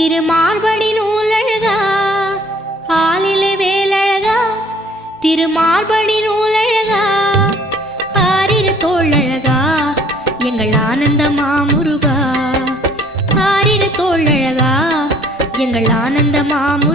திருமார்படி நூலழகா ஆலிலே வேலழகா திருமார்படி நூலழகா ஆரிரு தோழழகா எங்கள் ஆனந்த மாமுருகா ஆரிரு தோழழகா எங்கள் ஆனந்த மாமுருகா